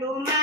Luma.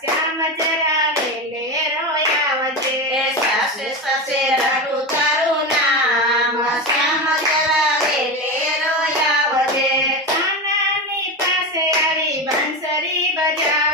શ્યામ ચરાવે લે રોયા વજે સાસે સાસે રાખું તારું નામ. શ્યામ ચરાવે લે રોયા વજે કાનાની પાસે આવી બાંસરી બજાવે.